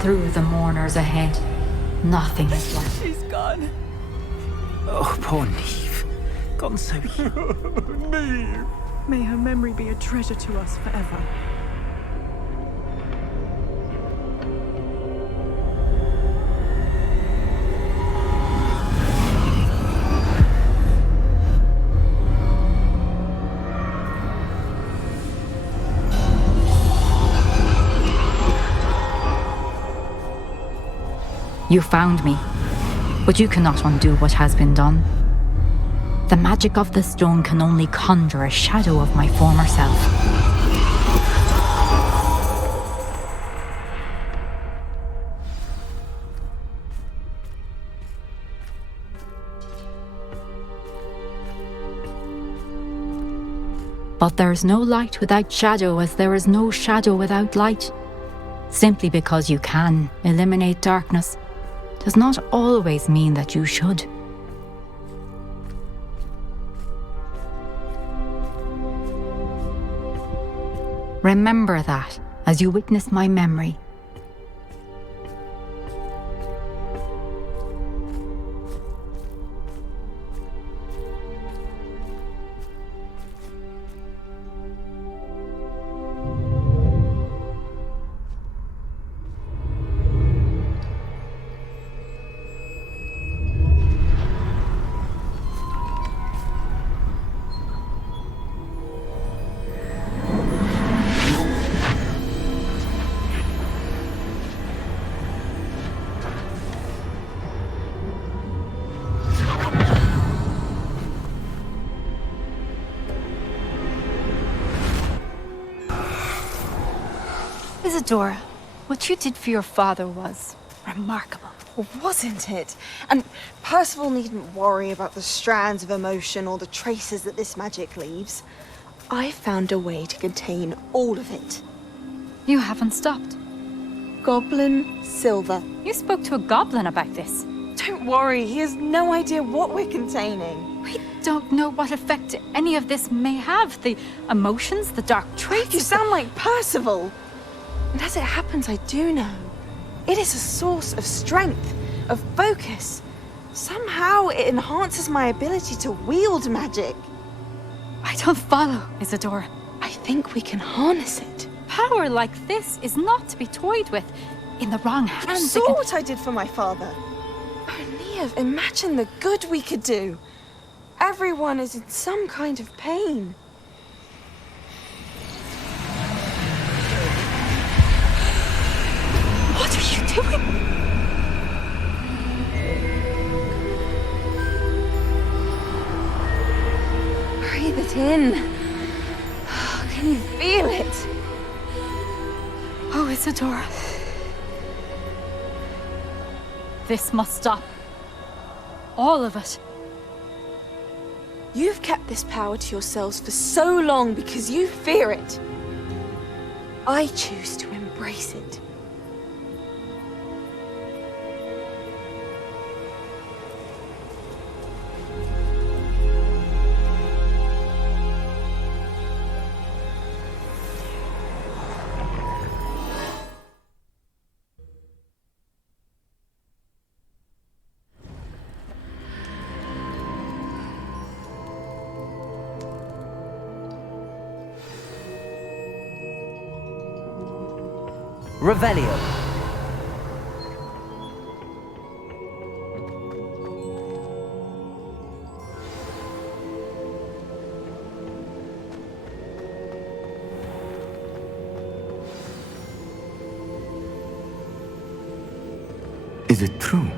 through the mourners ahead. Nothing is left. She's gone. Oh, poor Neve. Gone so young. Neve. May her memory be a treasure to us forever. You found me, but you cannot undo what has been done. The magic of the stone can only conjure a shadow of my former self. But there is no light without shadow, as there is no shadow without light. Simply because you can eliminate darkness does not always mean that you should. Remember that as you witness my memory. Isadora, what you did for your father was remarkable. Wasn't it? And Percival needn't worry about the strands of emotion or the traces that this magic leaves. I found a way to contain all of it. You haven't stopped. Goblin Silver. You spoke to a goblin about this. Don't worry, he has no idea what we're containing. We don't know what effect any of this may have. The emotions, the dark traits. You sound like Percival. And as it happens, I do know. It is a source of strength, of focus. Somehow it enhances my ability to wield magic. I don't follow, Isadora. I think we can harness it. Power like this is not to be toyed with. In the wrong You hands, saw what I did for my father. Oh, Neve, imagine the good we could do. Everyone is in some kind of pain. What are you doing? Breathe it in. Can you feel it? Oh, Isadora. This must stop. All of it. You've kept this power to yourselves for so long because you fear it. I choose to embrace it. Revelio. Is it true?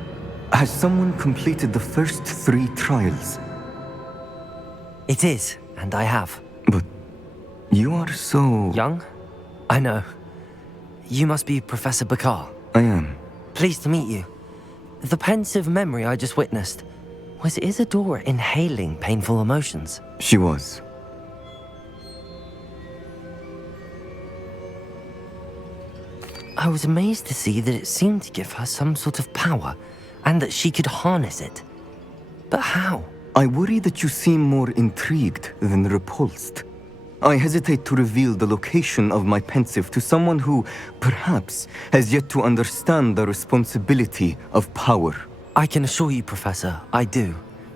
Has someone completed the first 3 trials? It is, and I have. But you are so... Young? I know. You must be Professor Bakar. I am. Pleased to meet you. The pensive memory I just witnessed, was Isadora inhaling painful emotions? She was. I was amazed to see that it seemed to give her some sort of power, and that she could harness it. But how? I worry that you seem more intrigued than repulsed. I hesitate to reveal the location of my pensive to someone who, perhaps, has yet to understand the responsibility of power. I can assure you, Professor, I do.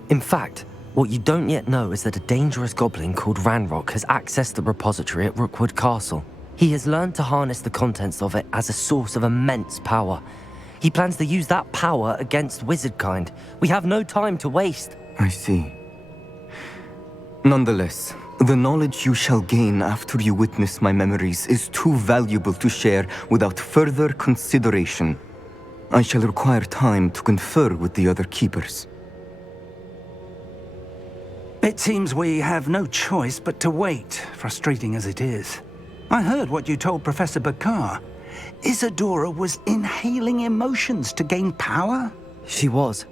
In fact, what you don't yet know is that a dangerous goblin called Ranrock has accessed the repository at Rookwood Castle. He has learned to harness the contents of it as a source of immense power. He plans to use that power against wizardkind. We have no time to waste. I see. Nonetheless, the knowledge you shall gain after you witness my memories is too valuable to share without further consideration. I shall require time to confer with the other keepers. It seems we have no choice but to wait, frustrating as it is. I heard what you told Professor Bakar. Isadora was inhaling emotions to gain power? She was.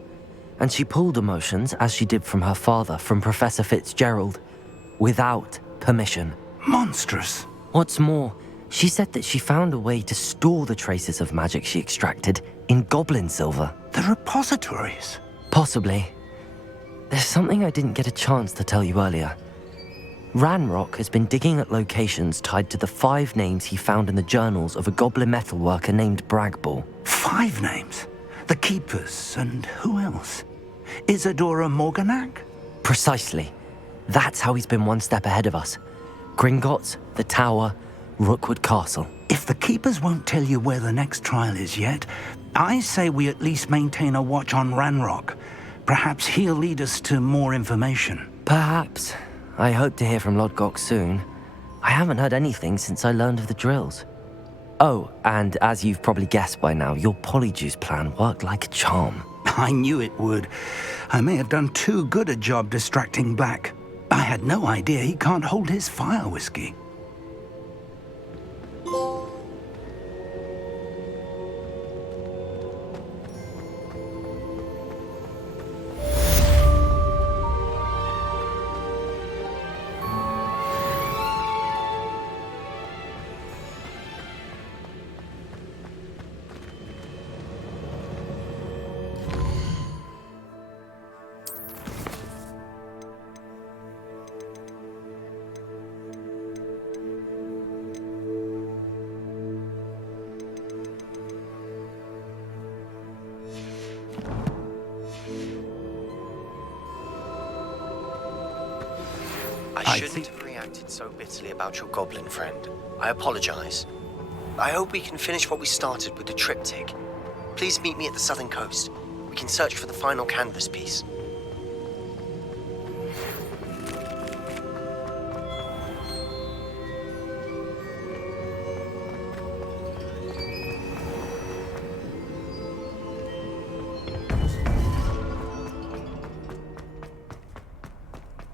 And she pulled emotions, as she did from her father, from Professor Fitzgerald, without permission. Monstrous. What's more, she said that she found a way to store the traces of magic she extracted in goblin silver. The repositories? Possibly. There's something I didn't get a chance to tell you earlier. Ranrock has been digging at locations tied to the 5 names he found in the journals of a goblin metalworker named Bragball. 5 names? The Keepers, and who else? Isadora Morganac? Precisely. That's how he's been one step ahead of us. Gringotts, the Tower, Rookwood Castle. If the Keepers won't tell you where the next trial is yet, I say we at least maintain a watch on Ranrock. Perhaps he'll lead us to more information. Perhaps. I hope to hear from Lodgok soon. I haven't heard anything since I learned of the drills. Oh, and as you've probably guessed by now, your Polyjuice plan worked like a charm. I knew it would. I may have done too good a job distracting Black. I had no idea he can't hold his fire whiskey. I shouldn't have reacted so bitterly about your goblin friend. I apologize. I hope we can finish what we started with the triptych. Please meet me at the southern coast. We can search for the final canvas piece.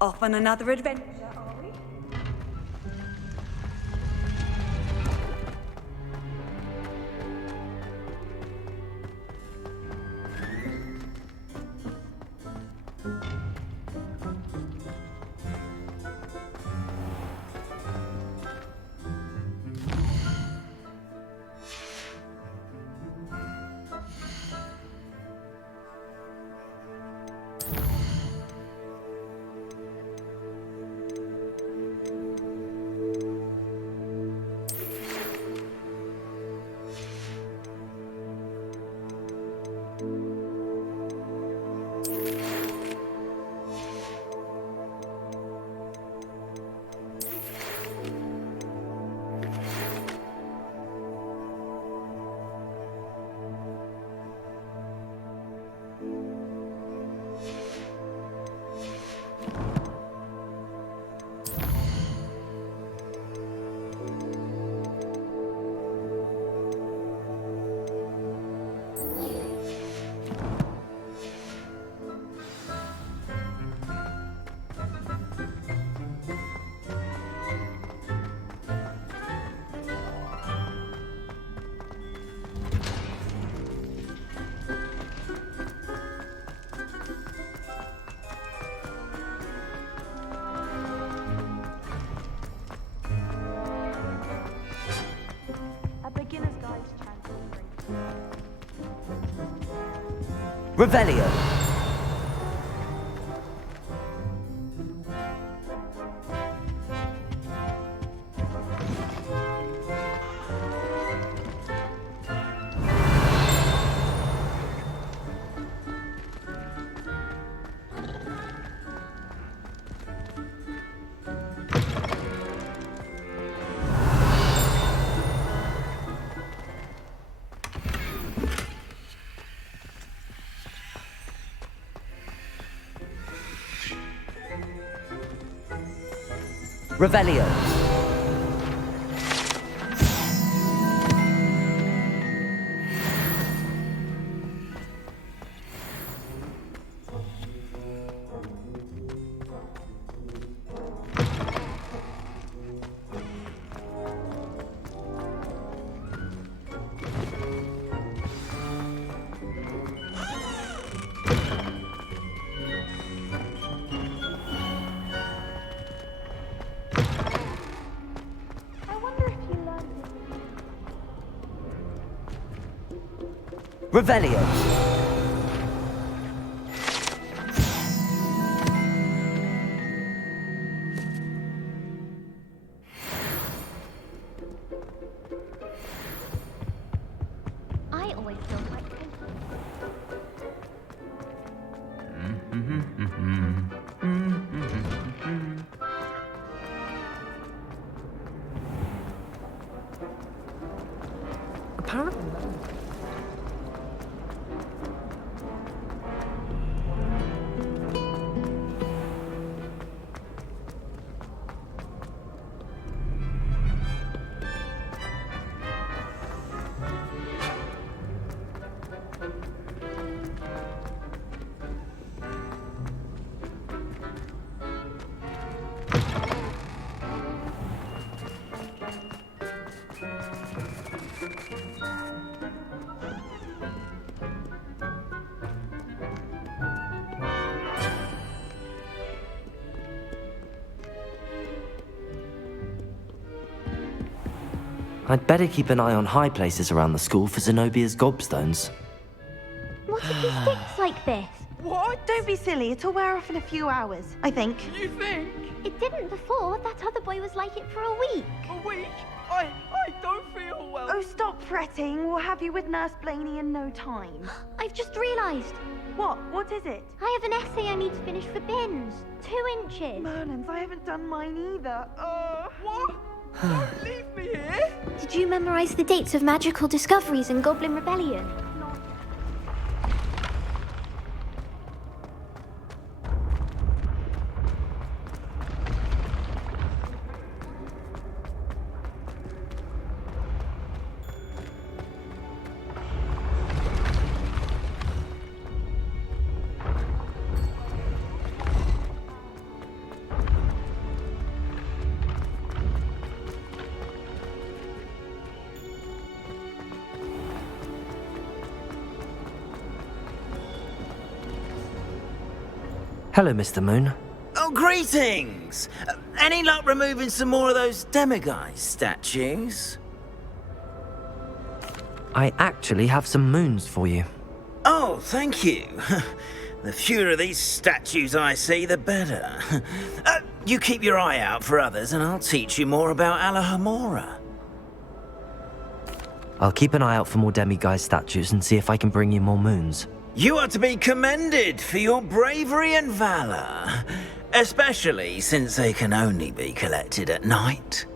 Off on another adventure, are we? Revelio. Revelio. Revelio. I always feel quite Apparently. I'd better keep an eye on high places around the school for Zenobia's gobstones. What if he sticks like this? What? Don't be silly. It'll wear off in a few hours, I think. You think? It didn't before. That other boy was like it for a week. A week? I don't feel well. Oh, stop fretting. We'll have you with Nurse Blaney in no time. I've just realised. What? What is it? I have an essay I need to finish for bins. 2 inches. Merlins, I haven't done mine either. What? Don't leave me here. Did you memorise the dates of magical discoveries in Goblin Rebellion? Hello, Mr. Moon. Oh, greetings! Any luck removing some more of those demiguise statues? I actually have some moons for you. Oh, thank you. The fewer of these statues I see, the better. You keep your eye out for others and I'll teach you more about Alahomora. I'll keep an eye out for more demiguise statues and see if I can bring you more moons. You are to be commended for your bravery and valor, especially since they can only be collected at night.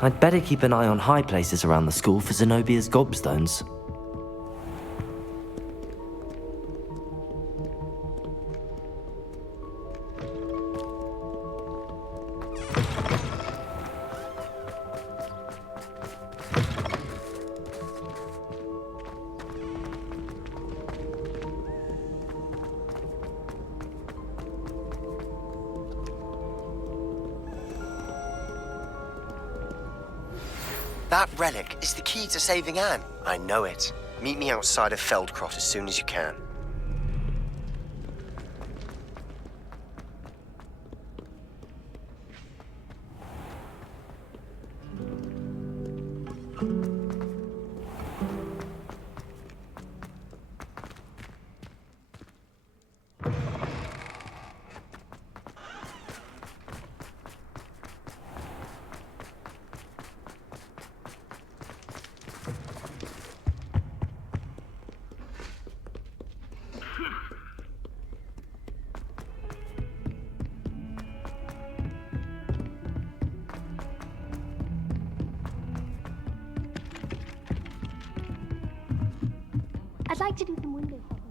I'd better keep an eye on high places around the school for Zenobia's gobstones. That relic is the key to saving Anne. I know it. Meet me outside of Feldcrot as soon as you can. I'd like to do some window hopping.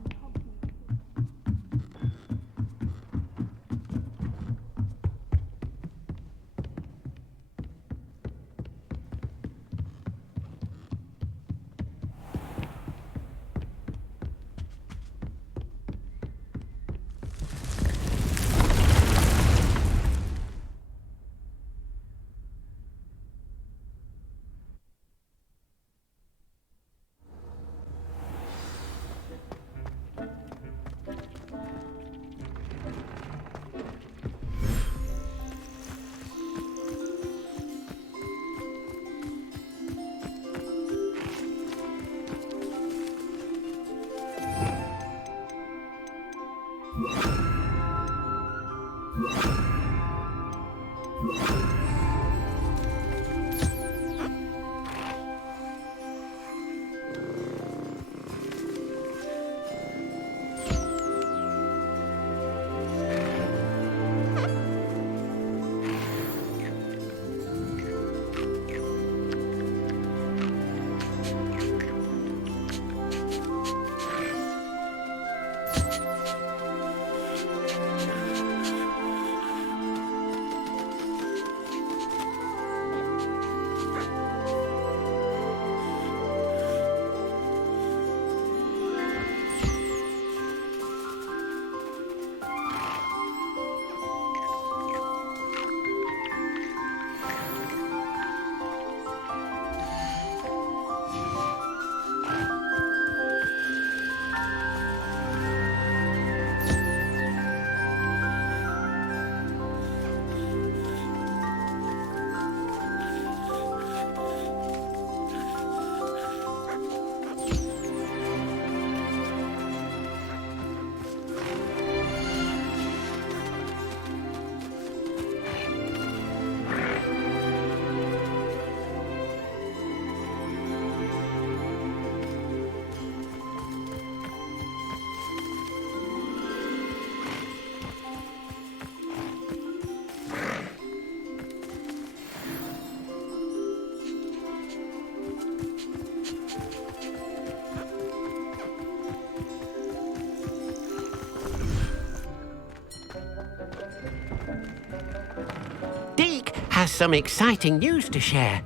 Deke has some exciting news to share.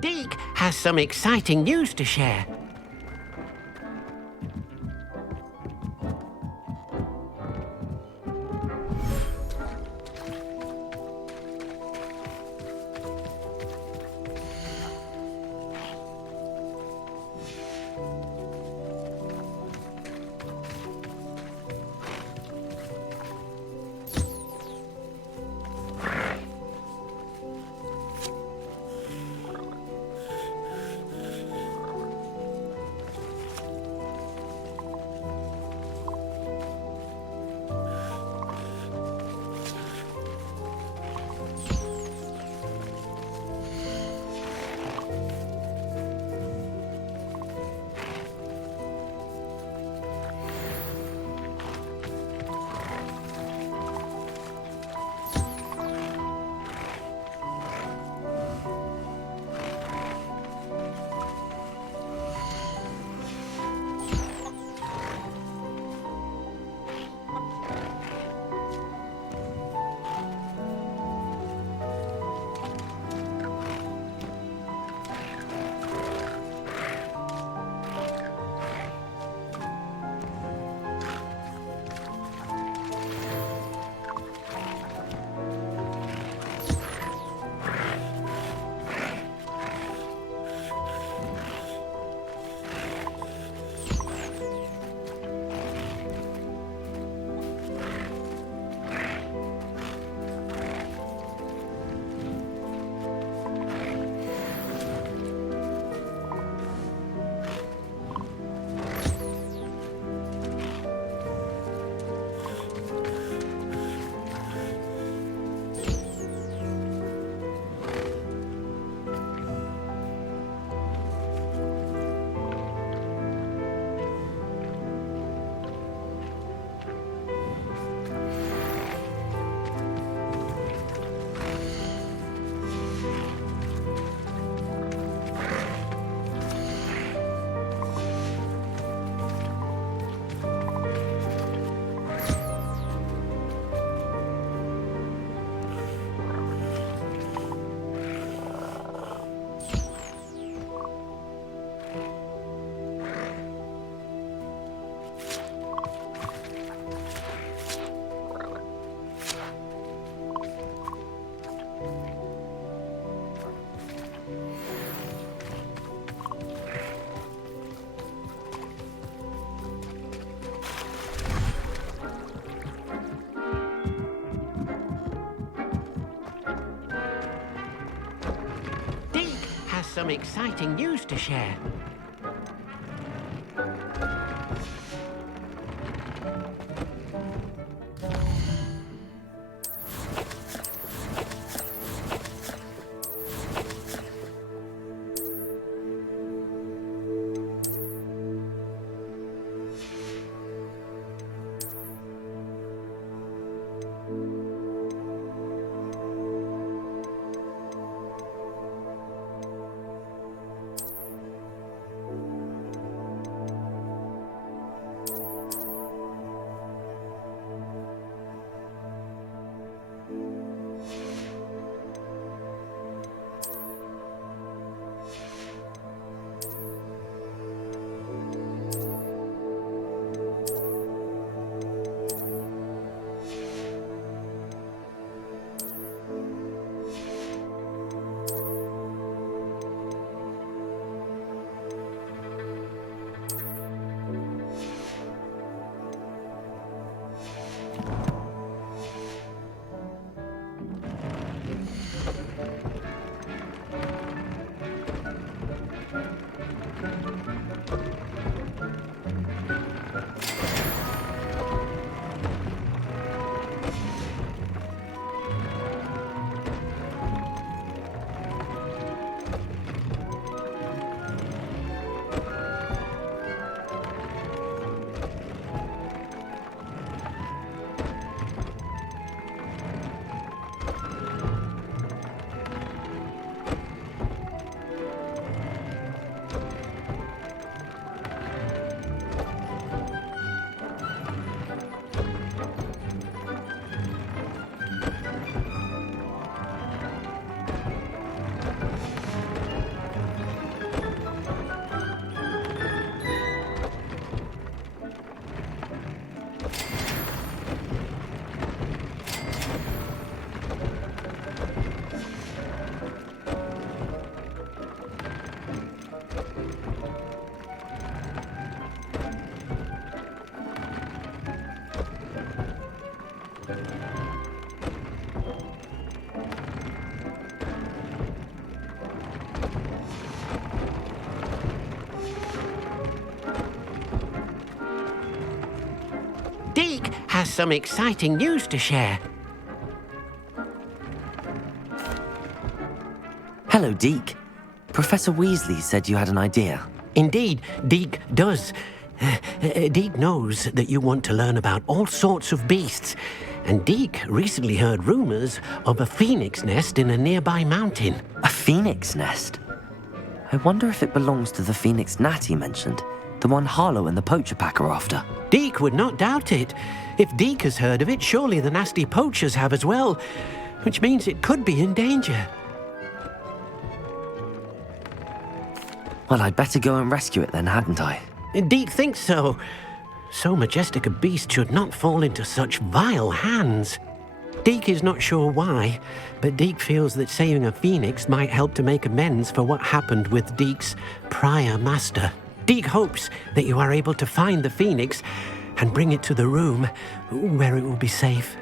Deke has some exciting news to share. some exciting news to share. Deke has some exciting news to share. Hello, Deke. Professor Weasley said you had an idea. Indeed, Deke does. Deke knows that you want to learn about all sorts of beasts, and Deke recently heard rumors of a phoenix nest in a nearby mountain. A phoenix nest? I wonder if it belongs to the phoenix gnat he mentioned, the one Harlow and the poacher pack are after. Deke would not doubt it. If Deke has heard of it, surely the nasty poachers have as well, which means it could be in danger. Well, I'd better go and rescue it then, hadn't I? Deke thinks so. So majestic a beast should not fall into such vile hands. Deke is not sure why, but Deke feels that saving a phoenix might help to make amends for what happened with Deke's prior master. Deke hopes that you are able to find the phoenix and bring it to the room where it will be safe.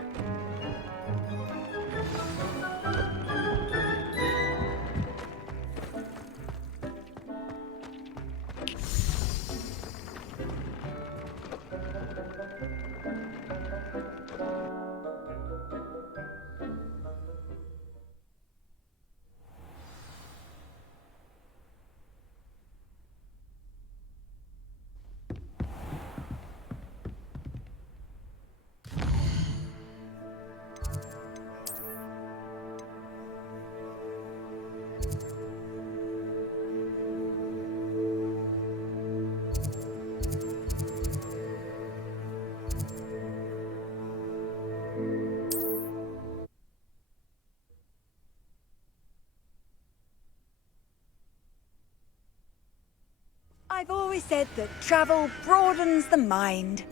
I've always said that travel broadens the mind.